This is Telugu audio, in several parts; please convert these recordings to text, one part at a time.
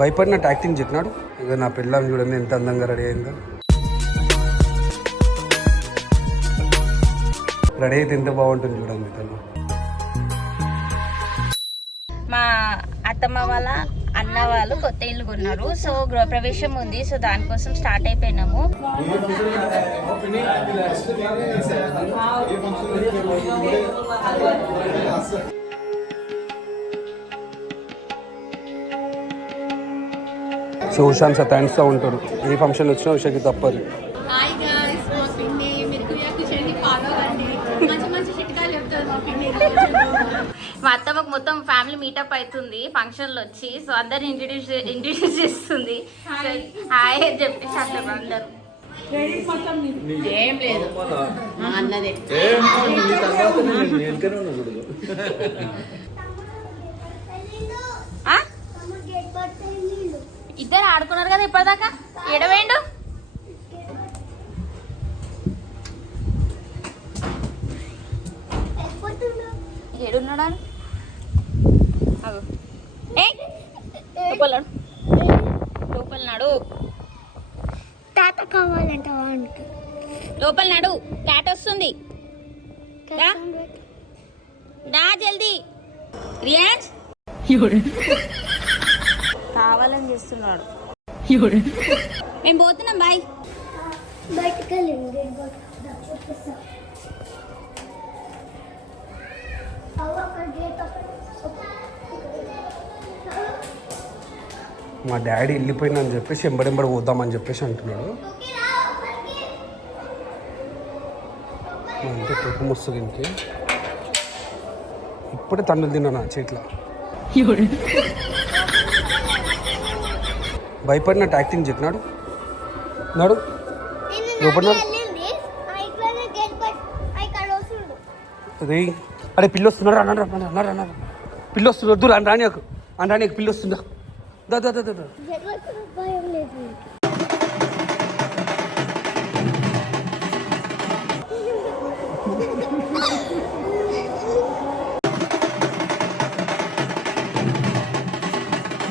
భయపడినట్టు యాక్టింగ్ చెప్పినాడు. ఇక నా పిల్లం చూడండి ఎంత అందంగా రెడీ అయిందో. రెడీ అయితే ఎంత బాగుంటుంది చూడండి తను. మా అత్తమ్మ వాళ్ళ అన్న వాళ్ళు కొత్త ఇల్లు కొన్నారు. సో గృహప్రవేశం ఉంది. సో దానికోసం స్టార్ట్ అయిపోయినాము. సో ఉషాన్ సతాయిస్తూ ఉంటాడు. ఏ ఫంక్షన్ వచ్చినా ఉషాకి తప్పదు. మా అత్తమ్మకు మొత్తం ఫ్యామిలీ మీటప్ అవుతుంది ఫంక్షన్లో వచ్చి. సో అందరిని ఇంట్రడ్యూస్ చేస్తుంది. హాయ్ చెప్పేసి అట్లా అందరు ఏం లేదు అన్నదే. ఇద్దరు ఆడుకున్నారు కదా ఇప్పటిదాకా. ఎడవేండు ఏడున్నాడా? లోపల లోపల నాడు తాత కావాలంట వానికి. లోపల నాడు క్యాట్ వస్తుంది. దా జల్దీ. రియాన్స్ కావాలని చేస్తున్నాడు. మేము పోతున్నాం. బాయ్. బయటకు మా డాడీ వెళ్ళిపోయిందని చెప్పేసి ఎంబడెంబడి పోద్దామని చెప్పేసి అంటున్నాడు. అంటే కోపం వస్తుంది ఇంకే. ఇప్పుడే తండ్రులు తిన్నా నా చేతిలో. భయపడినట్టు యాక్టింగ్ చెప్పినాడు. నాడు లోపల అదే అరే పిల్లి వస్తున్నాడు అన్నాడు అన్నాడు అన్నాడు. పిల్లి వస్తుంది వద్దు అని రానియకు అని రానియకు. పిల్లి వస్తుందా? దా దా దా దా.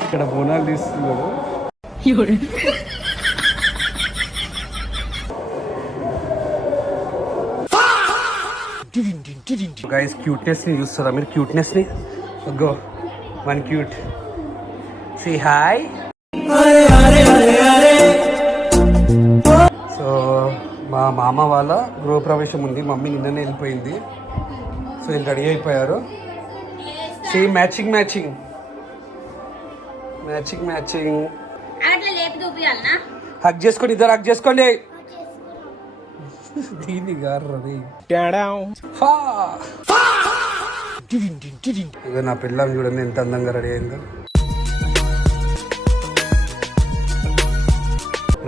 ఇక్కడ బోనాలు తీస్తున్నాడు. గైస్ క్యూట్నెస్ ని చూస్తారా మీరు? క్యూట్నెస్ ని గో వన్ క్యూట్ సీ హాయ్. సో మా మామ వాళ్ళ గృహప్రవేశం ఉంది. మమ్మీ నిన్ననే వెళ్ళిపోయింది. సో వీళ్ళు రెడీ అయిపోయారు. Same matching matching matching matching. Hug చేసుకోండి ఇద్దరు. హక్ చేసుకోండి. దీని గారు ఇక నా పిల్లం చూడండి ఎంత అందంగా రెడీ అయిందో.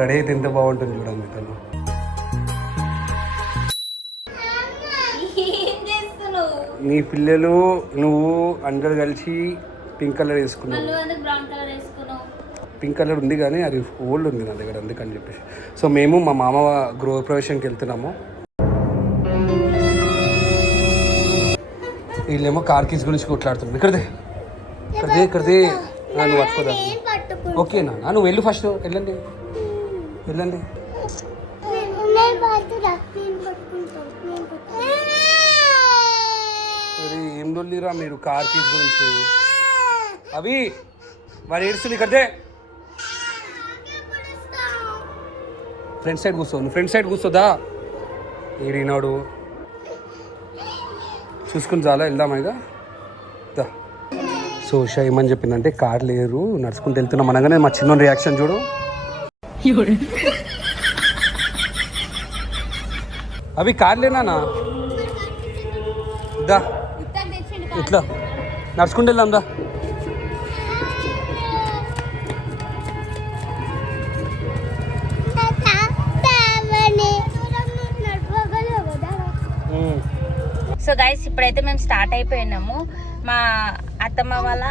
రెడీ అయితే ఎంత బాగుంటుంది చూడండి తను. నీ పిల్లలు నువ్వు అందరు కలిసి పింక్ కలర్ వేసుకున్నావు. పింక్ కలర్ ఉంది కానీ అది ఓల్డ్ ఉంది నా దగ్గర, అందుకని చెప్పేసి. సో మేము మా మామ గృహప్రవేశంకి వెళ్తున్నాము. వీళ్ళేమో కార్ కీస్ గురించి కొట్లాడుతున్నాం. ఇక్కడదే ఇక్కడదే ఇక్కడదే. నువ్వు పట్టుకోదా? ఓకేనా? నువ్వు వెళ్ళు ఫస్ట్. వెళ్ళండి వెళ్ళండి. అరే ఏం దొల్లిరా మీరు కార్ కీస్ గురించి. అవి వాడు ఏడుస్తుంది. ఇక్కడే ఫ్రంట్ సైడ్ కూర్చో. నువ్వు ఫ్రంట్ సైడ్ కూర్చోదా? ఏడినాడు చూసుకుని చాలా వెళ్దామా ఇక. సో ఉషా ఏమని చెప్పిందంటే కార్ లేరు నడుచుకుంటూ వెళ్తున్నాం అనగానే మా చిన్న రియాక్షన్ చూడు. అవి కార్ లేనా? దా ఇట్లా నడుచుకుంటూ వెళ్దాం దా. సో గైస్ ఇప్పుడైతే మేము స్టార్ట్ అయిపోయినాము. మా అత్తమ్మ వాళ్ళ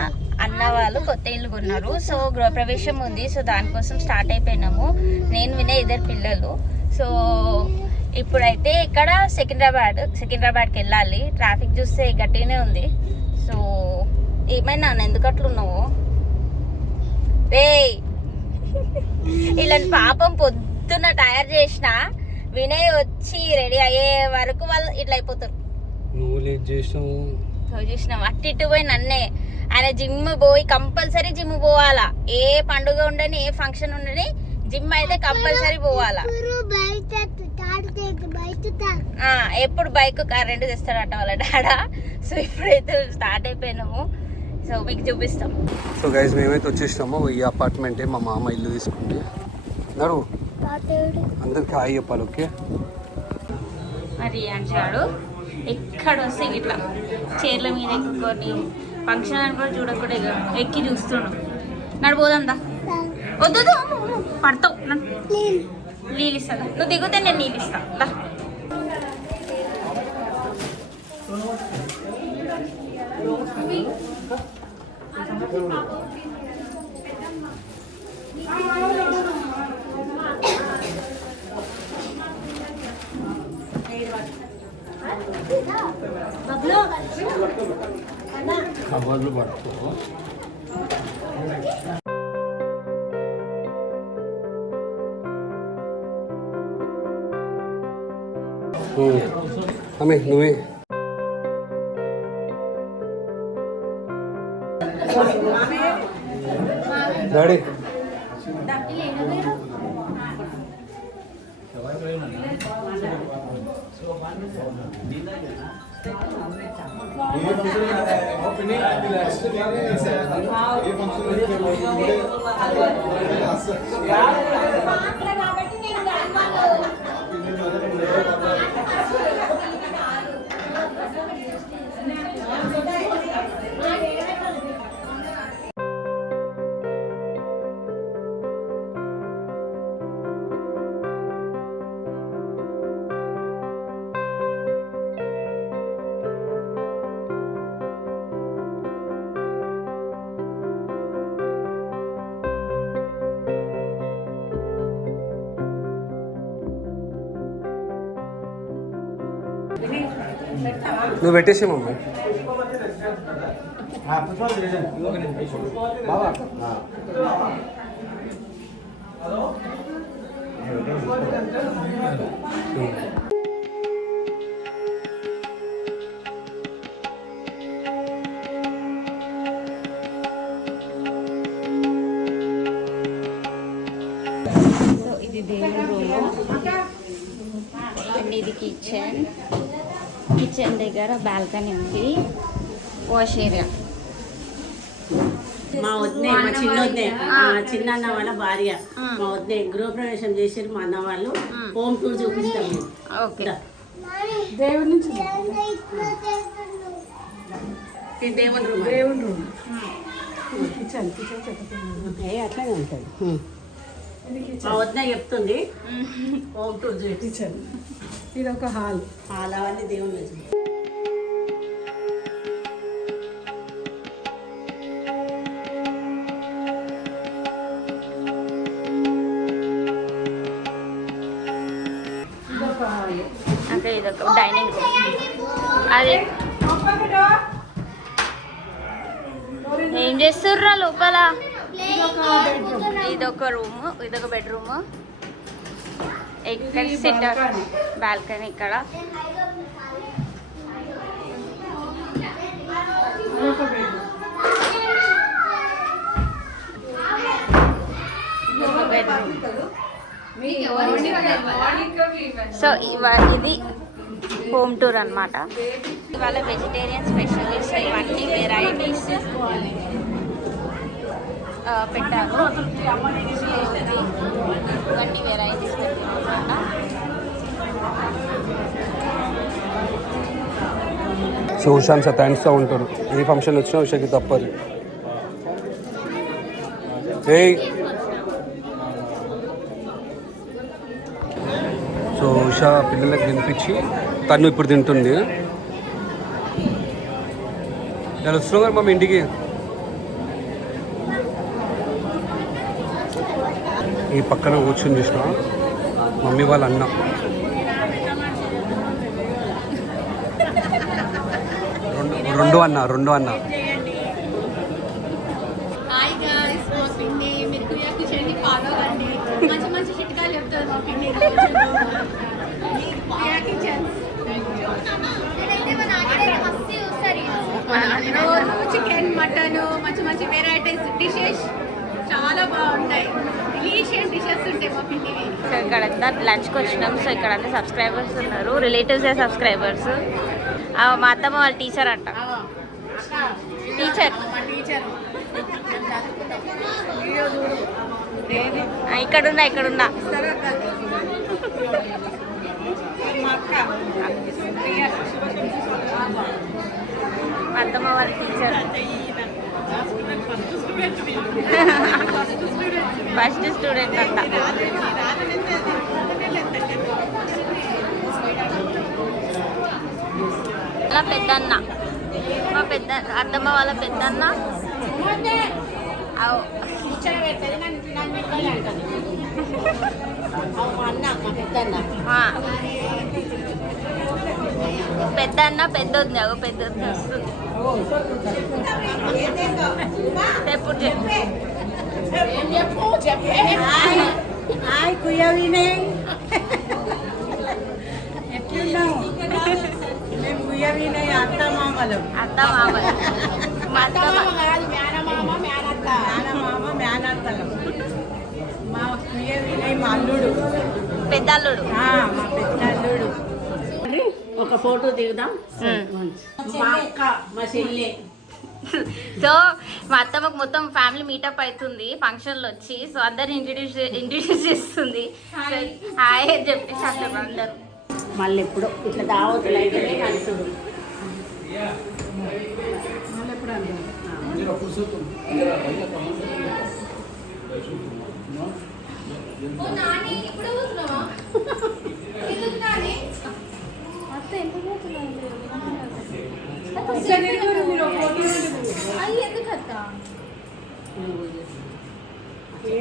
అన్న వాళ్ళు కొత్త ఇల్లు కొన్నారు. సో గృహప్రవేశం ఉంది. సో దానికోసం స్టార్ట్ అయిపోయినాము. నేను వినే ఇద్దరు పిల్లలు. సో ఇప్పుడైతే ఇక్కడ సికింద్రాబాద్కి వెళ్ళాలి. ట్రాఫిక్ చూస్తే గట్టిగానే ఉంది. సో ఏమైనా ఎందుకు అట్లున్నావు రే? వీళ్ళని పాపం పొద్దున్న తయారు చేసిన వినయ్ వచ్చి రెడీ అయ్యే వరకు వాళ్ళు ఇట్లా అయిపోతారు. నువ్వు లేట్ చేసినావు. చూసినాం అట్టి ఇటు పోయి నన్నే ఆయన జిమ్ పోయి కంపల్సరీ జిమ్ పోవాలా. ఏ పండుగ ఉండని ఏ ఫంక్షన్ ఉండని జిమ్ అయితే కంపల్సరీ పోవాలా. ఎప్పుడు బైక్ కార్ రెండు తెస్తాడట వాళ్ళ డాడా. సో ఇప్పుడైతే స్టార్ట్ అయిపోయినాము. సో మీకు చూపిస్తాం. సో గైస్ మేమైతే వచ్చేసినామో ఈ అపార్ట్మెంటే మా మామ ఇల్లు తీసుకుంది. నడు అందరికి హాయ్ చెప్పాలి. ఓకే మరి అంటాడు ఎక్కడ వస్తే ఇట్లా చీరల మీద ఎక్కుకొని ఫంక్షన్ అని కూడా చూడకుండా ఎక్కి చూస్తున్నాం. నడిపోదా వద్దు పడతావు. నీళ్ళు ఇస్తా, నువ్వు దిగుతే నేను నీళ్ళు ఇస్తా. కవర్లు పడుకో. అమ్మే నువ్వే డాడీ. నువ్వు పెట్టేసి మమ్మీ. ఇది దేవుని రూము అండ్ ఇది కిచెన్. కిచెన్ దగ్గర బాల్కనీ ఉంది. Wash area. మా వద్దే మా చిన్న వద్దే చిన్న అన్న వాళ్ళ భార్య మా వద్దే గృహప్రవేశం చేసారు. మా అన్న వాళ్ళు హోమ్ టూర్ చూపిస్తాము. ఓకే దేవుడి నుంచి దేవుని రూమ్ దేవుని రూమ్ కిచెన్ అట్లాగే ఉంటుంది. మా వద్దే చెప్తుంది హోమ్ టూర్ కిచెన్. ఇది ఒక హాల్ అవన్నీ దేవుళ్ళు. అంటే ఇదొక డైనింగ్ రూమ్. అది ఏం చేస్తుర్రా లోపల? ఇదొక రూమ్, ఇదొక బెడ్రూమ్. ఇక్కడ సిట్టర్ బాల్కనీ. ఇక్కడ సో ఇది హోమ్ టూర్ అన్నమాట. ఇవాళ వెజిటేరియన్ స్పెషలిస్ట్ ఇవన్నీ వెరైటీస్ పెట్టారు. ఇవన్నీ వెరైటీస్ పెట్టారన్నమాట. సో ఉషాన్ సతాయిస్తూ ఉంటారు. ఏ ఫంక్షన్ వచ్చినా ఉషాకి తప్పదు. సో ఉషా పిల్లలకు తినిపించి తను ఇప్పుడు తింటుంది. నేను వస్తున్నాం కదా మా ఇంటికి. ఈ పక్కన కూర్చొని చూసిన మమ్మీ వాళ్ళ అన్న. రెండు అన్న హాయ్ గాయ్స్, మా పిన్ని మీరు కిచెన్ని ఫాలో అవ్వండి. మంచి మంచి చిట్కాలు చెప్తారు మా పిన్ని రోజు చికెన్ మటన్ మంచి మంచి వెరైటీస్ డిషెస్ చాలా బాగుంటాయి. డిలీషియస్ డిషెస్ ఉంటాయి మా పిన్నివి. సో ఇక్కడ లంచ్కి వచ్చినాం. సో ఇక్కడ అంతా సబ్స్క్రైబర్స్ ఉన్నారు, రిలేటివ్స్ సబ్స్క్రైబర్స్. మా అత్తమ్మ వాళ్ళ టీచర్ అంట. టీచర్ ఇక్కడున్నా మా అత్తమ్మ వాళ్ళ టీచర్. ఫస్ట్ స్టూడెంట్ అంట. అలా పెద్దన్న, మా పెద్ద అత్తమ్మ వాళ్ళ పెద్దన్న. పెద్దన్న పెద్దొద్ది, అగో పెద్దొద్ది వస్తుంది. ఎప్పుడు అత్త మామలు మా అల్లుడు పెద్దల్లుడు. ఒక ఫోటో దిగుదాం. మా అక్క, మా చెల్లి. సో మా అత్తమ్మకు మొత్తం ఫ్యామిలీ మీటప్ అవుతుంది ఫంక్షన్లో వచ్చి. సో అందరు ఇంట్రడ్యూస్ చేస్తుంది. హాయ్ అని చెప్పేసి అట్లా అందరు మళ్ళీ ఎప్పుడు ఇట్లా దావతులు అయితేనే కలుసుడు.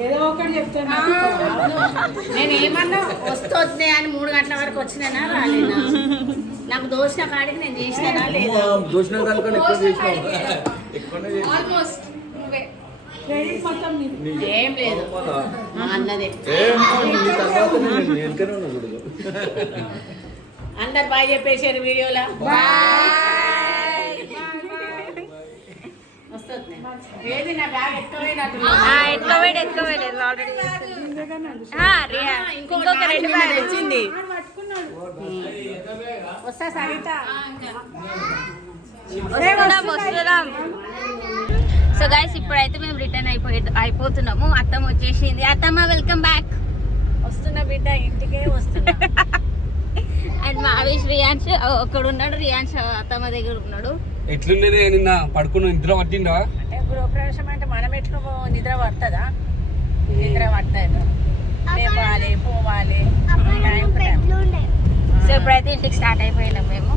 ఏదో ఒకటి చెప్తాను. నేను ఏమన్నా వస్తుంది అని 3 గంటల వరకు వచ్చినానా రాలేనా? నాకు దోషణ కాడికి నేను చేసినా లేదా? ఏం లేదు మా అన్నదే. అందరు బాయ్ చెప్పేశారు వీడియోలో. వస్తుంది ఏది నా బ్యాగ్ ఎత్తుకోలేదు ఆల్రెడీ. ఇంకొక 2 బ్యాగ్ వచ్చింది. వస్తా సరిత. వస్తున్నాం. సో గైస్ ఇప్పుడైతే మేము రిటర్న్ అయిపోతున్నాము. అత్తమ్మ వచ్చేసింది. అత్తమ్మ వెల్కమ్ బ్యాక్. వస్తున్నా బిడ్డ, ఇంటికే వస్తున్నా. అండ్ మావేష్ రియాన్స్ అక్కడ ఉన్నాడు. రియాన్స్ అత్తమ్మ దగ్గర ఉన్నాడు. ఎట్లుండే నిన్న పడుకున్న నిద్ర పట్టిండా? అంటే గృహప్రవేశం అంటే మనం ఎట్లా నిద్ర పడుతుందా? నిద్ర పట్టదు. లేవాలి, పోవాలి. సో ఇప్పుడైతే ఇంటికి స్టార్ట్ అయిపోయినాం మేము.